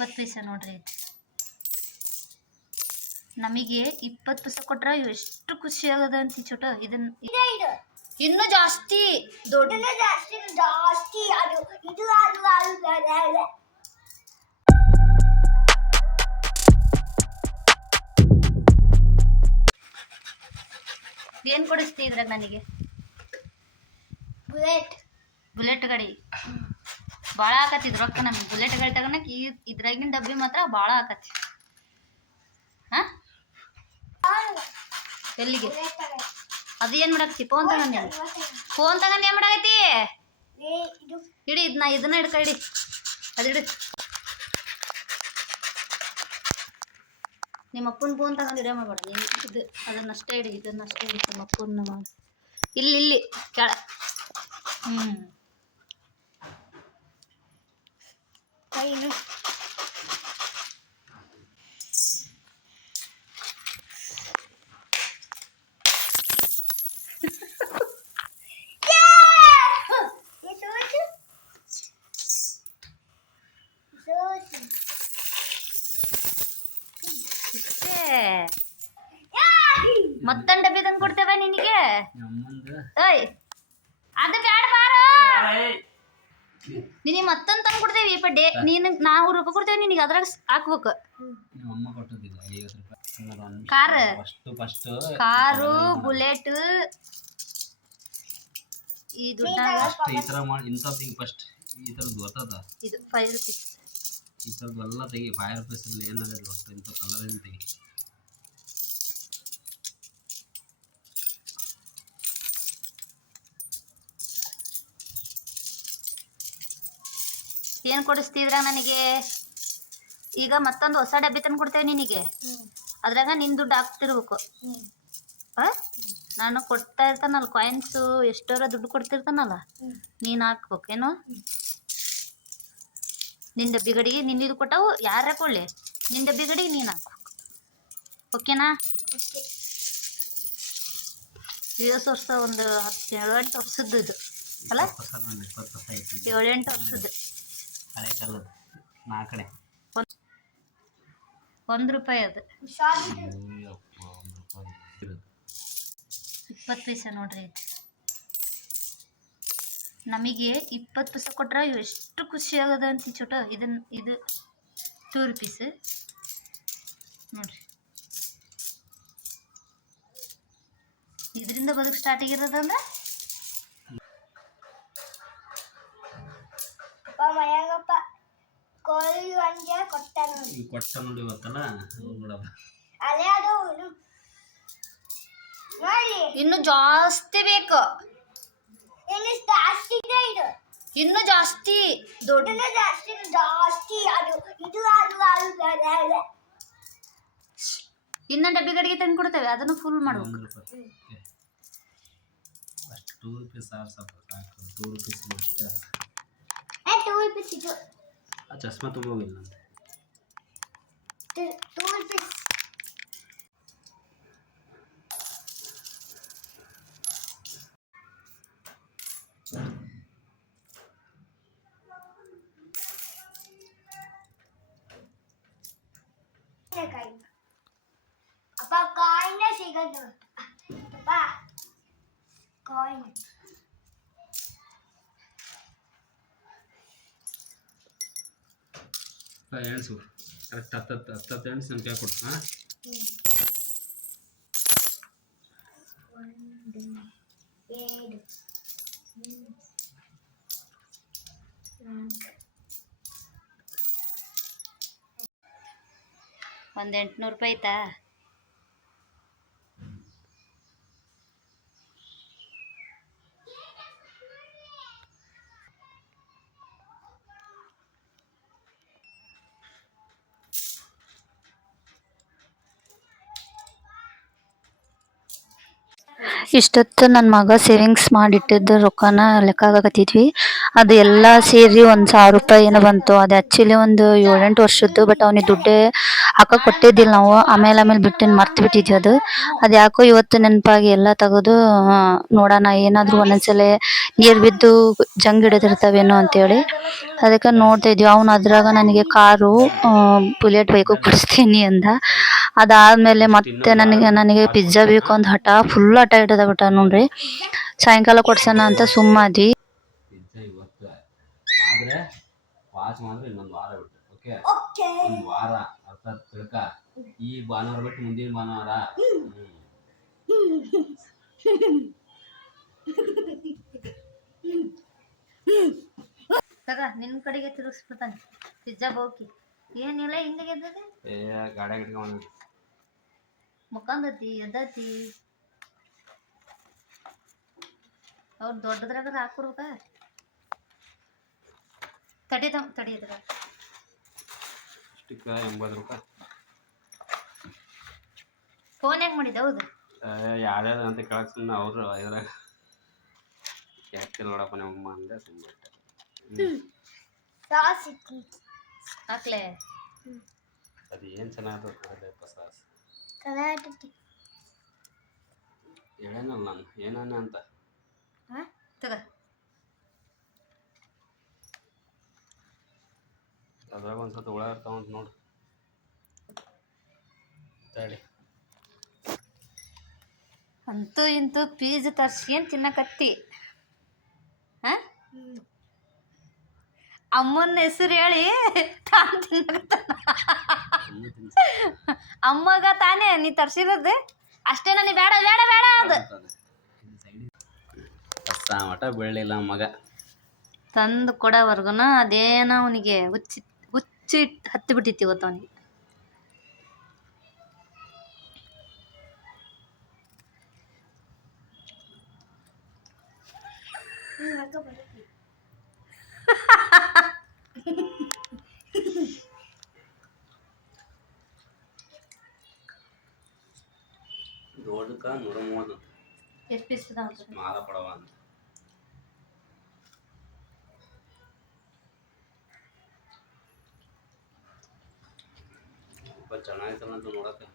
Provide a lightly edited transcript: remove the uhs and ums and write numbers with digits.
20 ಪೈಸೆ ನೋಡ್ರಿ. ನಮಗೆ 20 ಪೈಸೆ ಕೊಟ್ರ ಎಷ್ಟು ಖುಷಿ ಆಗದ ಅಂತ ಚೋಟ. ಇದನ್ನ ಇನ್ನೂ ಜಾಸ್ತಿ ದೊಡ್ಡ ಏನ್ ಕೊಡಿಸ್ತಿ ಇದ್ರಾಗ ನನಗೆ? ಬುಲೆಟ್ ಗಾಡಿ ಭಾಳ ಆಕತಿ ರೊಕ್ಕ. ನಮ್ಗೆ ಬುಲೆಟ್ ಗಾಡಿ ತಗೋಣಕ್ಕೆ ಇದ್ರಾಗಿನ ಡಬ್ಬಿ ಮಾತ್ರ ಭಾಳ ಆಕತಿ. ಹಾ, ಎಲ್ಲಿಗೆ? ಅದು ಏನ್ ಮಾಡಾಕತಿ? ಫೋನ್ ತಗೊಂಡಿ? ಫೋನ್ ತಗೊಂಡು ಏನ್ ಮಾಡಾಕತಿ? ಇಡಿ ಇದನ್ನ ಹಿಡ್ಕ, ಇಡಿ ಅದಿಡಿ. ನಿಮ್ಮ ಅಪ್ಪನ ಫೋನ್ ತಗೊಂಡು ಇಡೇ ಮಾಡ್ಬೇಡ ನೀನು. ಇದು ಅದನ್ನಷ್ಟೇ ಇಡಿ, ಇದನ್ನಷ್ಟೇ ಇಡಿ. ನಿಮ್ಮ ಅಪ್ಪನ ಮಾಡಿ ಇಲ್ಲಿ ಕೆಳ. ಮತ್ತೊಂದು ಡಬ್ಬಿ ತಂದು ಕೊಡ್ತೇವೆ ನಿನಗೆ. ಓಯ್ ಅದು ಬ್ಯಾಡ ಬಾರ, ನಿನಗೆ ಮತ್ತೊಂದು ತಂದು ಕೊಡ್ತೇವೆ. ಪಡ್ಡೆ ನೀನು 400 ರೂಪಾಯಿ ಕೊಡ್ತೇವೆ ನಿನಗೆ. ಅದ್ರಾಗ ಹಾಕ್ಬೇಕು. ಕಾರು ಬುಲೆಟ್ ಈ ದುಡ್ಡಾಗ ಇದು 5 ರೂಪೀಸ್. ಈ ಥರದ್ದೆಲ್ಲ ತೆಗಿ. 5 ರೂಪೀಸಲ್ಲಿ ಏನಾರ ಒಟ್ಟು ಇಂಥ ಕಲರ್ ಏನು ತೆಗಿ. ಏನು ಕೊಡಿಸ್ತಿದ್ರ ನನಗೆ? ಈಗ ಮತ್ತೊಂದು ಹೊಸ ಡಬ್ಬಿ ತಂದು ಕೊಡ್ತೇವೆ ನಿನಗೆ. ಅದ್ರಾಗ ನಿನ್ನ ದುಡ್ಡು ಹಾಕ್ತಿರ್ಬೇಕು. ನಾನು ಕೊಡ್ತಾ ಇರ್ತಾನಲ್ಲ ಕಾಯಿನ್ಸು, ಎಷ್ಟೋರ ದುಡ್ಡು ಕೊಡ್ತಿರ್ತಾನಲ್ಲ, ನೀನು ಹಾಕ್ಬೇಕೇನು? ನಿನ್ನ ಡಬ್ಬಿ ಗಡಿಗೆ ನಿನ್ನಿದು ಕೊಟ್ಟವು ಯಾರ ಕೊಳ್ಳಿ, ನಿನ್ನ ಡಬ್ಬಿ ಗಡಿಗೆ ನೀನು ಹಾಕ್ಬೇಕು. ಓಕೆನಾ? 7 ವರ್ಷ ಒಂದು 7-8 ವರ್ಷದ್ದು ಇದು ಅಲ್ಲ? 7-8 ವರ್ಷದ್ದು. ಹಳೆ ಕಾಲದ 4 1 ರೂಪಾಯಿ ಅದು. 20 ಪೈಸೆ ನೋಡ್ರಿ. ನಮಗೆ 20 ಪೈಸೆ ಕೊಟ್ರ ಎಷ್ಟು ಖುಷಿ ಆಗದ ಅಂತ ಚೋಟ. ಇದು 2 ರೂಪೀಸ್ ನೋಡ್ರಿ. ಇದರಿಂದ ಬದುಕು ಸ್ಟಾರ್ಟ್ ಆಗಿರೋದಂದ್ರೆ ಕೊಟ್ಟ ನೋಡಿ ಗೊತ್ತಲ್ಲ. ಇನ್ನು ಜಾಸ್ತಿ ಬೇಕು, ಇನ್ನು ಜಾಸ್ತಿ ದೊಡ್ಡ. ಇನ್ನೊಂದು ಡಬ್ಬಿ ಗಡಿಗೆ ತಂದು ಕೊಡ್ತೇವೆ, ಅದನ್ನು ಫುಲ್ ಮಾಡ್ಬೇಕು. 2 ರೂಪೀಸ್ 2 ರೂಪೀಸ್ ಅಷ್ಟೇ. ಆ ಚಸ್ಮಾ ತುಂಬೋಗಿಲ್ಲ ಅಂತ. ಅಪ್ಪ ಕಾಯಿನ್ ಸಿಗದು. ಅಪ್ಪ ಕಾಯಿನ್ ಎಣಸು ಕರೆಕ್ಟ್. 10 ಎಣ್ಸು ನನ್ನ ಕೈ ಕೊಡು. 1 800 ರೂಪಾಯಿ ಆಯ್ತಾ? ಇಷ್ಟೊತ್ತು ನನ್ನ ಮಗ ಸೇವಿಂಗ್ಸ್ ಮಾಡಿಟ್ಟಿದ್ದ ರೊಕ್ಕನ ಲೆಕ್ಕ ಆಗಕತ್ತಿದ್ವಿ. ಅದು ಎಲ್ಲ ಸೇರಿ ಒಂದು 1000 ರೂಪಾಯಿ ಏನೋ ಬಂತು. ಅದು ಆ್ಯಕ್ಚುಲಿ ಒಂದು 7-8 ವರ್ಷದ್ದು. ಬಟ್ ಅವನಿಗೆ ದುಡ್ಡೇ ಹಾಕಕ್ಕೆ ಕೊಟ್ಟಿದ್ದಿಲ್ಲ ನಾವು. ಆಮೇಲೆ ಬಿಟ್ಟಿನ ಮರ್ತು ಬಿಟ್ಟಿದ್ವಿ ಅದು. ಅದು ಯಾಕೋ ಇವತ್ತು ನೆನಪಾಗಿ ಎಲ್ಲ ತೆಗೆದು ನೋಡೋಣ ಏನಾದರೂ ಒಂದೊಂದ್ಸಲ ನೀರು ಬಿದ್ದು ಜಂಗ್ ಹಿಡಿದಿರ್ತಾವೇನೋ ಅಂತೇಳಿ ಅದಕ್ಕೆ ನೋಡ್ತಾ ಇದ್ವಿ. ಅವ್ನು ಅದ್ರಾಗ ನನಗೆ ಕಾರು ಬುಲೆಟ್ ಬೈಕು ಕೊಡಿಸ್ತೀನಿ ಅಂದ. ಅದಾದಮೇಲೆ ಮತ್ತೆ ನನಗೆ ಪಿಜ್ಜಾ ಬೇಕು ಅಂತ ಫುಲ್ ಹಠ ಹಿಡಿದ ನೋಡ್ರಿ. ಸಾಯಂಕಾಲ ಕೊಡ್ಸೋಣ ಅಂತ ಸುಮ್ಮಾದ್ವಿ. ಪಿಜ್ಜಾ ಇವತ್ತು ಆದರೆ ವಾಚ್ ಮಾತ್ರ ಇನ್ನೊಂದು ವಾರ ಬಿಟ್ಟು. ಓಕೆ, ಒಂದು ವಾರ ಅರ್ಥ ತಿಳ್ಕ. ಈ ಭಾನುವಾರ ಬಿಟ್ಟು ಮುಂದಿನ ಭಾನುವಾರ. ತಗ ನಿನ್ನ ಕಡೆಗೆ ತಿರುಗಿಸ್ಬಿಡ್ತಾನೆ ಪಿಜ್ಜಾ ಬೋಕಿ. ಏನಿಲ್ಲ ಹಿಂಗೆ ಎದ್ದದೆ ಗಾಡಿಯಾಗ ಇಟ್ಕೊಂಡು ಮುಖಂದತಿ ಎದ್ದತಿ. ಅವ್ರು ದೊಡ್ಡದ್ರಾಗ ಹಾಕ್ಕೊಡ್ಬೇಕ. ತಡಿಯದ್ರ ಸ್ಟಿಕ್ಕ 80 ರೂಪಾಯಿ. ಫೋನ್ ಯಾಕೆ ಮಾಡಿದ್ದೆ? ಹೌದು ಯಾರ್ಯಾರು ಅಂತ ಕೇಳಕ್ಕೆ ಸುಮ್ಮನೆ ಅವರು ಇದ್ರಾಗ ಯಾಕೆ ನೋಡಪ್ಪ ನಮ್ಮಮ್ಮ ಅಂದೆ ಸುಮ್ಮನೆ. ಹಾಕ್ಲೆ ಅದು ಏನು ಚೆನ್ನಾಗಿರ್ತದೆ ಸಾಸ್. ಹೇಳೇನಲ್ಲ ನಾನು ಏನಾನ ಅಂತ. ತಗ ಅದ್ರಾಗ ಒಂದು ಸ್ವಲ್ಪ ಹುಳ ಇರ್ತಾವಂತ ನೋಡು. ತಡಿ ಅಂತೂ ಇಂತೂ ಪೀಸ್ ತರ್ಸ್ಕೊಂಡು ತಿನ್ನಕತ್ತಿ. ಹಾಂ ಅಮ್ಮನ ಹೆಸರು ಹೇಳಿ ತಾನು ತಿನ್ನಕತ್ತಾನ. ಅಮ್ಮಗ ತಾನೇ ನೀ ತರ್ಸಿರೋದು ಅಷ್ಟೇ. ನನಗೆ ಬೇಡ ಬೇಡ ಬೇಡ ಅದು ಮಟ ಬೀಳಲಿಲ್ಲ ಮಗ. ತಂದು ಕೊಡೋವರ್ಗು ಅದೇನೋ ಅವನಿಗೆ ಹುಚ್ಚಿ ಹತ್ತಿ ಬಿಟ್ಟಿತ್ತು ಇವತ್ತು ಅವನಿಗೆ. ದೊಡ್ಡಕ 130 ಎಷ್ಟು ಪೀಸ್ ಮಾರ ಪಡವ ಅಂತ. ಚೆನ್ನಾಗಿತ್ತಲ್ಲ ಅಂತ ನೋಡಕ್ಕೆ.